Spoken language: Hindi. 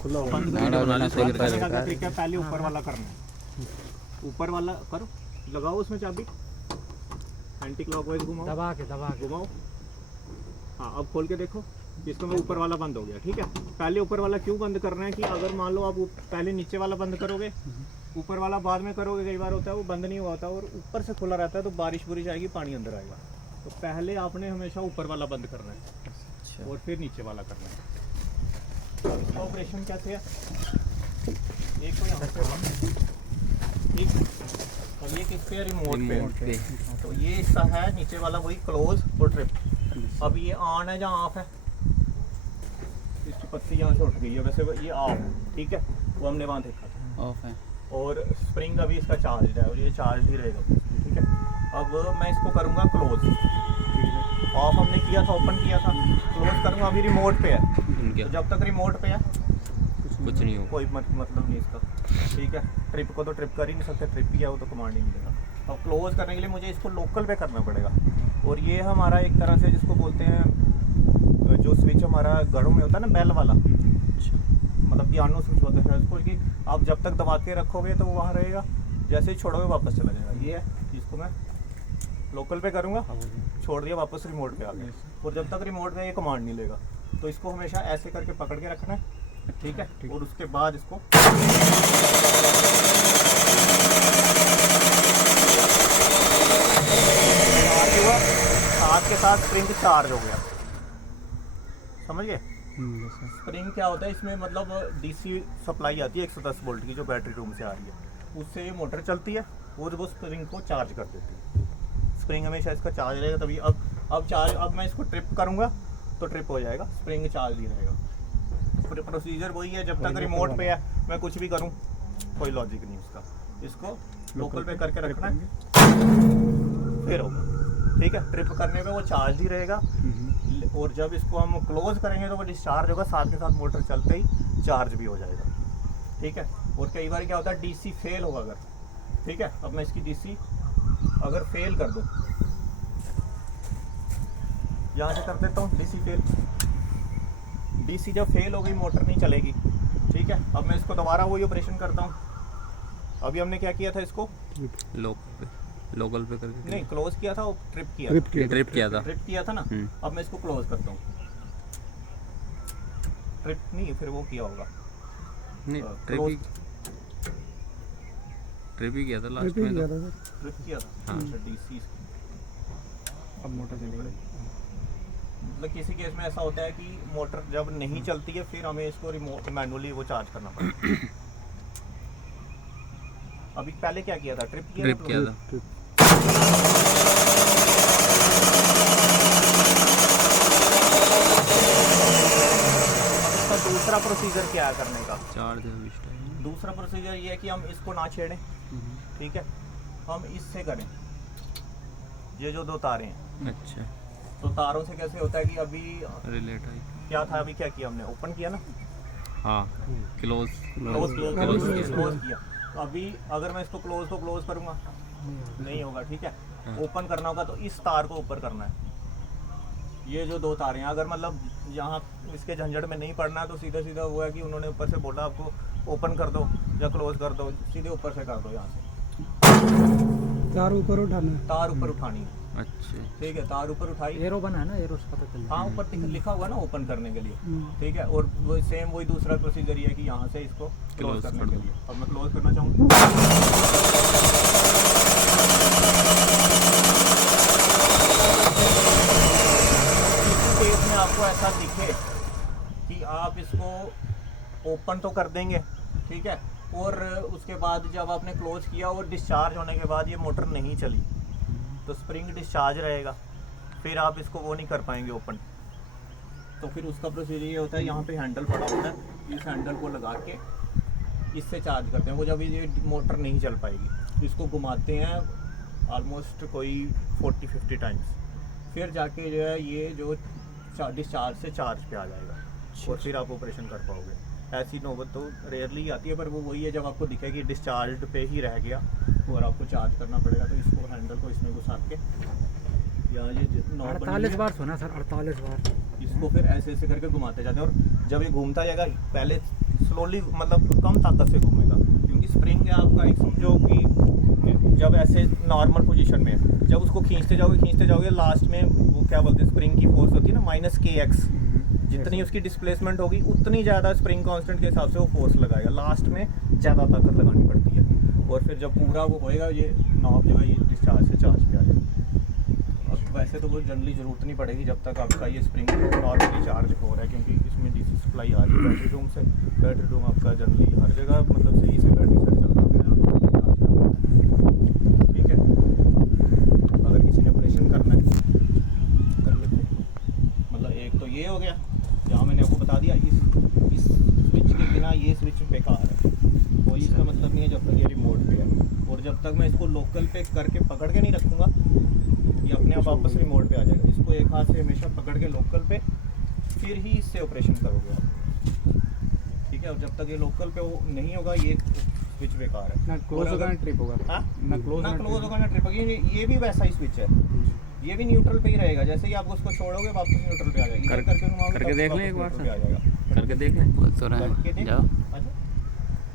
ट्रिक है, पहले ऊपर वाला करना है, ऊपर वाला करो, लगाओ उसमें चाबी, एंटी क्लॉकवाइज घुमाओ, दबा के घुमाओ। हाँ अब खोल के देखो, इसको मैं ऊपर वाला बंद हो गया। ठीक है, पहले ऊपर वाला क्यों बंद करना है कि अगर मान लो आप पहले नीचे वाला बंद करोगे, ऊपर वाला बाद में करोगे, कई बार होता है वो बंद नहीं हुआ होता और ऊपर से खुला रहता है तो बारिश बुरिश आएगी, पानी अंदर आएगा। तो पहले आपने हमेशा ऊपर वाला बंद करना है और फिर नीचे वाला करना है। तो इसका ऑपरेशन कैसे है, एक को यहाँ पे ठीक, और ये किस पे है, रिमोट पे। तो ये इसका है नीचे वाला वही क्लोज और ट्रिप। अब ये ऑन है जहाँ ऑफ है, इसकी पत्ती यहाँ से उठ गई है, वैसे ये ऑफ है। ठीक है, वो हमने वहाँ देखा था ऑफ है, और स्प्रिंग अभी इसका चार्ज है और ये चार्ज ही रहेगा। ठीक है, अब मैं इसको करूँगा क्लोज, ऑफ हमने किया था, ओपन किया था, क्लोज करूँगा, अभी रिमोट पे है। तो जब तक रिमोट पे है कुछ नहीं होगा, कोई मतलब नहीं इसका। ठीक है, ट्रिप को तो ट्रिप कर ही नहीं सकते, ट्रिप ही है वो तो कमांड ही मिलेगा। अब क्लोज करने के लिए मुझे इसको लोकल पे करना पड़ेगा, और ये हमारा एक तरह से जिसको बोलते हैं, जो स्विच हमारा घरों में होता है ना बेल वाला, मतलब पियानो स्विच बोलते हैं उसको, कि आप जब तक दबा के रखोगे तो वो वहाँ रहेगा, जैसे ही छोड़ोगे वापस चला जाएगा। ये है, इसको मैं लोकल पे करूँगा, छोड़ दिया वापस रिमोट पे आ गया, और जब तक रिमोट में ये कमांड नहीं लेगा। तो इसको हमेशा ऐसे करके पकड़ के रखना है। ठीक है, और उसके बाद इसको हाथ के साथ स्प्रिंग चार्ज हो गया, समझ गए। स्प्रिंग क्या होता है इसमें, मतलब डीसी सप्लाई आती है 110 वोल्ट की जो बैटरी रूम से आ रही है, उससे ये मोटर चलती है और वो स्प्रिंग को चार्ज कर देती है। स्प्रिंग हमेशा इसका चार्ज रहेगा, तभी अब चार्ज, अब मैं इसको ट्रिप करूँगा तो ट्रिप हो जाएगा, स्प्रिंग चार्ज ही रहेगा। प्रोसीजर वही है, जब तक रिमोट पे है मैं कुछ भी करूं कोई लॉजिक नहीं उसका। इसको लोकल पे करके रखना है, फिर होगा। ठीक है, ट्रिप करने पे वो चार्ज ही रहेगा, और जब इसको हम क्लोज करेंगे तो वो डिस्चार्ज होगा, साथ के साथ मोटर चलते ही चार्ज भी हो जाएगा। ठीक है, और कई बार क्या होता है डीसी फेल होगा अगर, ठीक है, अब मैं इसकी डीसी अगर फेल कर दूँ, यहाँ से कर देता हूँ डीसी फेल, डीसी जब फेल हो गई मोटर नहीं चलेगी। ठीक है, अब मैं इसको दोबारा वही ऑपरेशन करता हूँ। अभी हमने क्या किया था, इसको लोकल पे करके नहीं क्लोज किया था, ट्रिप किया था ना। अब मैं इसको क्लोज करता हूँ, ट्रिप नहीं, फिर वो किया होगा नहीं, ट्रिप ही किया था लास्ट में, ट्रिप किया था। अच्छा डीसी, अब मोटर चलेगी। मतलब किसी केस में ऐसा होता है कि मोटर जब नहीं चलती है फिर हमें इसको रिमोट मैनुअली वो चार्ज करना पड़ता है। अभी पहले क्या किया था, ट्रिप किया था। इसका दूसरा प्रोसीजर क्या है करने का, चार्ज है। दूसरा प्रोसीजर ये है कि हम इसको ना छेड़ें। ठीक है, हम इससे करें, ये जो दो तारें हैं। अच्छा, तो तारों से कैसे होता है कि अभी रिलेट है क्या था, अभी क्या किया हमने, ओपन किया ना। हाँ, क्लोज किया। तो अभी अगर मैं इसको क्लोज करूँगा नहीं होगा। ठीक है, ओपन करना होगा तो इस तार को ऊपर करना है। ये जो दो तारें हैं, अगर मतलब यहाँ इसके झंझट में नहीं पड़ना है तो सीधा सीधा हुआ है कि उन्होंने ऊपर से बोला आपको ओपन कर दो या क्लोज कर दो, सीधे ऊपर से कर दो, यहाँ से तार ऊपर उठाना है, तार ऊपर उठानी है। अच्छा, ठीक है, तार ऊपर उठाई, एरो बना है ना, एरो से पता चल। हाँ, ऊपर लिखा हुआ ना ओपन करने के लिए। ठीक है, और वो सेम वही दूसरा प्रोसीजर ये है कि यहाँ से इसको क्लोज करने के लिए। अब मैं क्लोज करना चाहूँगा, इस केस में आपको ऐसा दिखे कि आप इसको ओपन तो कर देंगे। ठीक है, और उसके बाद जब आपने क्लोज किया और डिस्चार्ज होने के बाद ये मोटर नहीं चली तो स्प्रिंग डिस्चार्ज रहेगा, फिर आप इसको वो नहीं कर पाएंगे ओपन। तो फिर उसका प्रोसीजर ये होता है, यहाँ पे हैंडल पड़ा होता है, इस हैंडल को लगा के इससे चार्ज करते हैं। वो जब ये मोटर नहीं चल पाएगी तो इसको घुमाते हैं ऑलमोस्ट कोई 40-50 टाइम्स, फिर जाके जो है ये जो डिस्चार्ज से चार्ज पे आ जाएगा और फिर आप ऑपरेशन कर पाओगे। ऐसी नौबत तो रेयरली आती है, पर वो वही है जब आपको दिखे कि डिस्चार्ज पे ही रह गया और आपको चार्ज करना पड़ेगा तो इसको हैंडल को इसमें घुसा के यहाँ ये 48 बार सुना सर, 48 बार इसको फिर ऐसे ऐसे करके घुमाते जाते हैं, और जब ये घूमता जाएगा पहले स्लो स्लोली मतलब कम ताकत से घूमेगा, क्योंकि स्प्रिंग है आपका एक समझो कि जब ऐसे नॉर्मल पोजीशन में है, जब उसको खींचते जाओगे लास्ट में वो क्या बोलते हैं स्प्रिंग की फोर्स होती है ना -kx, जितनी उसकी डिस्प्लेसमेंट होगी उतनी ज़्यादा स्प्रिंग कांस्टेंट के हिसाब से वो फोर्स लगाएगा, लास्ट में ज़्यादा ताकत लगानी पड़ती है। और फिर जब पूरा वो होएगा ये नॉब जो है ये डिस्चार्ज से चार्ज पे आ जाएगा। अब वैसे तो वो जनरली ज़रूरत नहीं पड़ेगी जब तक आपका ये स्प्रिंग नॉर्मली चार्ज हो रहा है, क्योंकि इसमें डीसी सप्लाई आ रही है बैटरी रूम से। बैटरी रूम आपका जनरली हर जगह मतलब सही से बैटरी सेट चलता है, ठीक है। अगर किसी ने ऑपरेशन करना है कर लेते हैं। मतलब एक तो ये हो गया जहाँ मैंने आपको बता दिया, इस स्विच के बिना ये स्विच बेकार है, कोई इसका मतलब नहीं है जब तक ये रिमोट पे है। और जब तक मैं इसको लोकल पे करके पकड़ के नहीं रखूँगा ये अपने आप वापस रिमोट पे आ जाएगा। इसको एक हाथ से हमेशा पकड़ के लोकल पे फिर ही इससे ऑपरेशन करोगे आप, ठीक है। और जब तक ये लोकल पे वो नहीं होगा ये स्विच बेकार है, ना क्लोज होगा ना ट्रिप होगा। हाँ ना क्लोज होगा ना ट्रिप होगी। ये भी वैसा ही स्विच है, ये भी न्यूट्रल पे ही रहेगा। जैसे ही आप उसको छोड़ोगे वापस न्यूट्रल पे आ जाएगी। करके देख लें एक बार, पे आ जाएगा। करके देख लें। करके देख। जाओ।